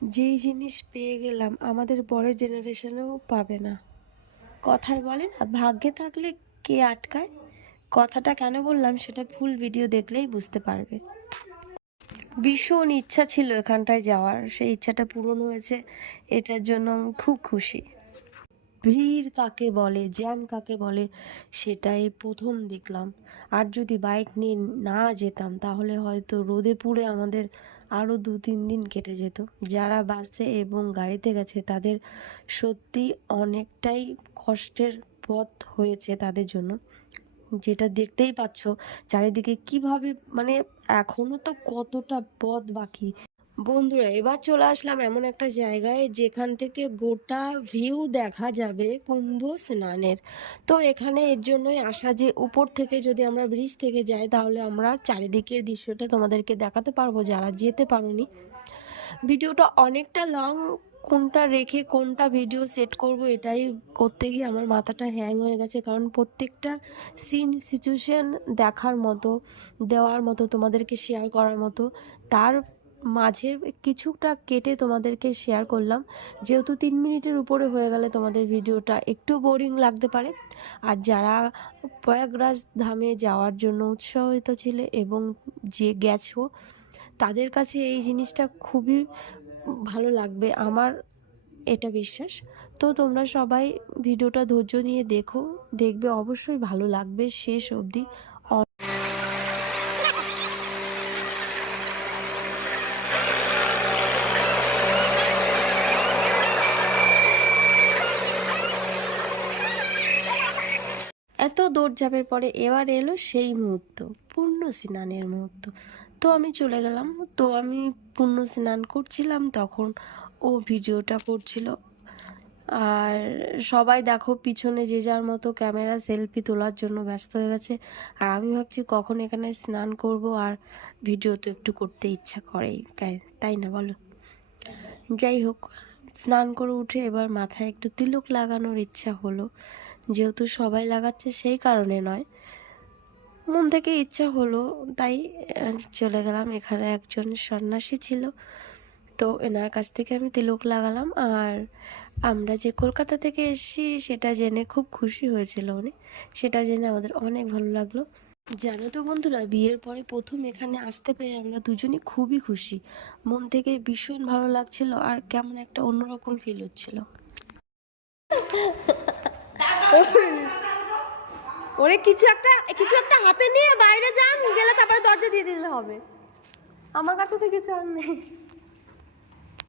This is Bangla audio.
যেই জিনিস পেয়ে গেলাম আমাদের পরের জেনারেশনেও পাবে না। কথায় বলে না, ভাগ্যে থাকলে কে আটকায়। কথাটা কেন বললাম সেটা ফুল ভিডিও দেখলেই বুঝতে পারবে। ভীষণ ইচ্ছা ছিল এখানটায় যাওয়ার, সেই ইচ্ছাটা পূরণ হয়েছে, এটার জন্য আমি খুব খুশি। ভিড় কাকে বলে, জ্যাম কাকে বলে, সেটাই প্রথম দেখলাম। আর যদি বাইক নিয়ে না যেতাম তাহলে হয়তো রোদে পুড়ে আমাদের আরও 2-3 দিন কেটে যেত। যারা বাসে এবং গাড়িতে গেছে তাদের সত্যি অনেকটাই কষ্টের পথ হয়েছে তাদের জন্য। যেটা দেখতেই পাচ্ছ চারিদিকে কিভাবে, মানে এখনো তো কতটা পথ বাকি। বন্ধুরা, এবার চলে আসলাম এমন একটা জায়গায় যেখান থেকে গোটা ভিউ দেখা যাবে কুম্ভ স্নানের। তো এখানে এর জন্যই আসা যে উপর থেকে যদি আমরা ব্রিজ থেকে যাই তাহলে আমরা চারিদিকের দৃশ্যটা তোমাদেরকে দেখাতে পারবো যারা যেতে পারোনি। ভিডিওটা অনেকটা লং, কোনটা রেখে কোনটা ভিডিও সেট করব এটাই করতে গিয়ে আমার মাথাটা হ্যাং হয়ে গেছে। কারণ প্রত্যেকটা সিন সিচুয়েশন দেখার মতো, দেওয়ার মতো, তোমাদেরকে শেয়ার করার মতো, তার মাঝে কিছুটা কেটে তোমাদেরকে শেয়ার করলাম। যেহেতু 3 মিনিটের উপরে হয়ে গেলে তোমাদের ভিডিওটা একটু বোরিং লাগতে পারে। আর যারা প্রয়াগরাজ ধামে যাওয়ার জন্য উৎসাহিত ছিলে এবং যে গেছো তাদের কাছে এই জিনিসটা খুবই ভালো লাগবে, আমার এটা বিশ্বাস। তো তোমরা সবাই ভিডিওটা ধৈর্য নিয়ে দেখো, দেখবে অবশ্যই ভালো লাগবে শেষ অবধি। এত দৌড়ঝাঁপের পরে এবার এলো সেই মুহূর্ত, পূর্ণ স্নানের মুহূর্ত। তো আমি চলে গেলাম। তো আমি পূর্ণ স্নান করছিলাম তখন ও ভিডিওটা করছিল। আর সবাই দেখো পিছনে যে যার মতো ক্যামেরা সেলফি তোলার জন্য ব্যস্ত হয়ে গেছে। আর আমি ভাবছি কখন এখানে স্নান করব, আর ভিডিও তো একটু করতে ইচ্ছা করেই, তাই না বলো? যাই হোক, স্নান করে উঠে এবার মাথায় একটু তিলক লাগানোর ইচ্ছা হলো। যেহেতু সবাই লাগাচ্ছে সেই কারণে নয়, মন থেকে ইচ্ছা হলো, তাই চলে গেলাম। এখানে একজন সন্ন্যাসী ছিল, তো এনার কাছ থেকে আমি তিলক লাগালাম। আর আমরা যে কলকাতা থেকে এসেছি সেটা জেনে খুব খুশি হয়েছিল উনি, সেটা জেনে আমাদের অনেক ভালো লাগলো। জানো তো বন্ধুরা, বিয়ের পরে প্রথম এখানে আসতে পেরে আমরা দুজনই খুবই খুশি। মন থেকে ভীষণ ভালো লাগছিল আর কেমন একটা অন্যরকম ফিল হচ্ছিল। ওরে কিছু একটা হাতে নিয়ে বাইরে যান, গেলে তারপরে দরজা দিয়ে দিলে হবে। আমার কাছে তো কিছু আর নেই।